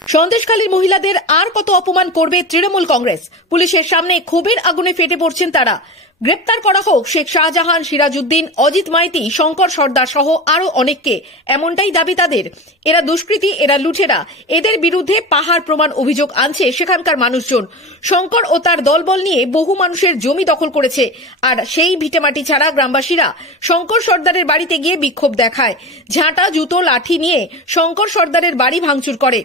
সন্দেশখালীর মহিলাদের আর কত অপমান করবে তৃণমূল কংগ্রেস? পুলিশের সামনে ক্ষোভের আগুনে ফেটে পড়ছেন তারা। গ্রেপ্তার করা হোক শেখ শাহজাহান, সিরাজউদ্দিন, অজিত মাইতি, শঙ্কর সর্দার সহ আরো অনেককে, এমনটাই দাবি তাদের। এরা দুষ্কৃতী, এরা লুঠেরা, এদের বিরুদ্ধে পাহাড় প্রমাণ অভিযোগ আনছে সেখানকার মানুষজন। শঙ্কর ও তার দলবল নিয়ে বহু মানুষের জমি দখল করেছে, আর সেই ভিটেমাটি ছাড়া গ্রামবাসীরা শঙ্কর সর্দারের বাড়িতে গিয়ে বিক্ষোভ দেখায়। ঝাঁটা, জুতো, লাঠি নিয়ে শঙ্কর সর্দারের বাড়ি ভাঙচুর করে।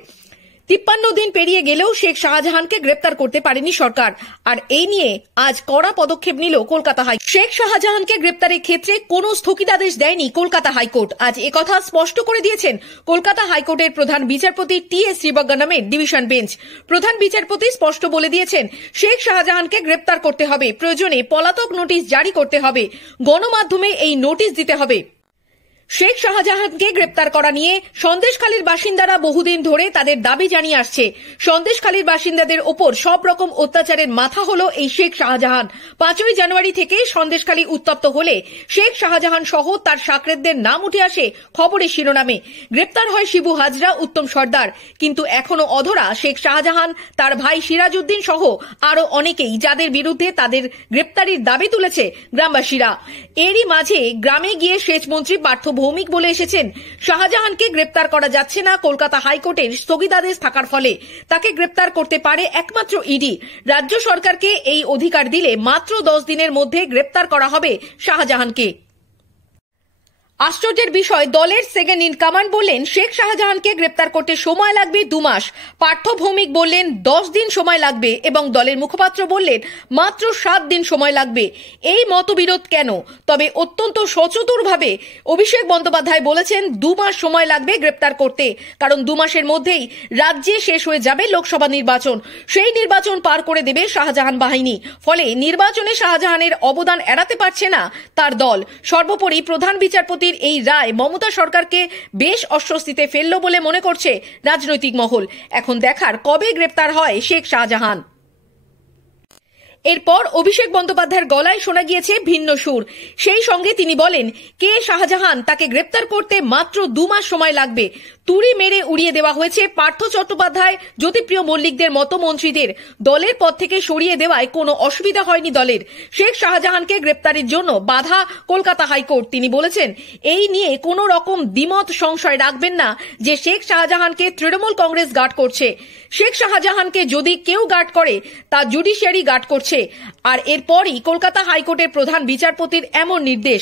53 দিন পেরিয়ে গেলেও শেখ শাহজাহানকে গ্রেপ্তার করতে পারেনি সরকার, আর এই নিয়ে আজ কড়া পদক্ষেপ নিল কলকাতা হাইকোর্ট। শেখ শাহজাহানকে গ্রেপ্তারের ক্ষেত্রে কোনো স্থগিতাদেশ দেয়নি কলকাতা হাইকোর্ট। আজ একথা স্পষ্ট করে দিয়েছেন কলকাতা হাইকোর্টের প্রধান বিচারপতি টি.এস. শ্রীবগ্গনামের division bench. প্রধান বিচারপতি স্পষ্ট বলে দিয়েছেন, শেখ শাহজাহানকে গ্রেপ্তার করতে হবে, প্রয়োজনে পলাতক নোটিশ জারি করতে হবে, গণমাধ্যমে এই নোটিশ দিতে হবে। শেখ শাহজাহানকে গ্রেপ্তার করা নিয়ে সন্দেশখালীর বাসিন্দারা বহুদিন ধরে তাদের দাবি জানিয়ে আসছে। সন্দেশখালীর বাসিন্দাদের ওপর সব রকম অত্যাচারের মাথা হলো এই শেখ শাহজাহান। 5ই জানুয়ারি থেকে সন্দেশখালী উত্তপ্ত হলে শেখ শাহজাহান সহ তার সাকরেদদের নাম উঠে আসে খবরের শিরোনামে। গ্রেপ্তার হয় শিবু হাজরা, উত্তম সর্দার, কিন্তু এখনো অধরা শেখ শাহজাহান, তার ভাই সিরাজউদ্দিন সহ আরো অনেকেই, যাদের বিরুদ্ধে তাদের গ্রেপ্তারির দাবি তুলেছে গ্রামবাসীরা। এরই মাঝে গ্রামে গিয়ে সেচমন্ত্রী পার্থ ভৌমিক বলে এসেছেন, শাহজাহানকে গ্রেপ্তার করা যাচ্ছে না কলকাতা হাইকোর্টের স্থগিতাদেশ থাকার ফলে। তাকে গ্রেপ্তার করতে পারে একমাত্র ইডি। রাজ্য সরকারকে এই অধিকার দিলে মাত্র 10 দিনের মধ্যে গ্রেপ্তার করা হবে শাহজাহানকে। আশ্চর্যের বিষয়, দলের সেকেন্ড ইন কমান্ড বললেন শেখ শাহজাহানকে গ্রেপ্তার করতে সময় লাগবে 2 মাস। পার্থ ভৌমিক বললেন 10 দিন সময় লাগবে, এবং দলের মুখপাত্র বললেন মাত্র 7 দিন সময় লাগবে। এই মতবিরোধ কেন? তবে অত্যন্ত সচতুরভাবে অভিষেক বন্দ্যোপাধ্যায় বলেছেন 2 মাস সময় লাগবে গ্রেপ্তার করতে, কারণ 2 মাসের মধ্যেই রাজ্যে শেষ হয়ে যাবে লোকসভা নির্বাচন। সেই নির্বাচন পার করে দেবে শাহজাহান বাহিনী। ফলে নির্বাচনে শাহজাহানের অবদান এড়াতে পারছে না তার দল। সর্বোপরি প্রধান বিচারপতির এই রায় মমতা সরকারকে বেশ অস্বস্তিতে ফেলল বলে মনে করছে রাজনৈতিক মহল। এখন দেখার কবে গ্রেপ্তার হয় শেখ শাহজাহান। এরপর অভিষেক বন্দ্যোপাধ্যায়ের গলায় শোনা গিয়েছে ভিন্ন সুর। সেই সঙ্গে তিনি বলেন, কে শাহজাহান, তাকে গ্রেপ্তার করতে মাত্র 2 মাস সময় লাগবে। তুড়ি মেরে উড়িয়ে দেওয়া হয়েছে পার্থ চট্টোপাধ্যায়, জ্যোতিপ্রিয় মল্লিকদের মতো মন্ত্রীদের। দলের পদ থেকে সরিয়ে দেওয়ায় কোনো অসুবিধা হয়নি দলের। শেখ শাহজাহানকে গ্রেপ্তারের জন্য বাধা কলকাতা হাইকোর্ট। তিনি বলেছেন, এই নিয়ে কোনো রকম দ্বিমত সংশয় রাখবেন না যে শেখ শাহজাহানকে তৃণমূল কংগ্রেস গার্ড করছে। শেখ শাহজাহানকে যদি কেউ গার্ড করে, তা জুডিশিয়ারি গার্ড করছে। আর এরপরই কলকাতা হাইকোর্টের প্রধান বিচারপতির এমন নির্দেশ।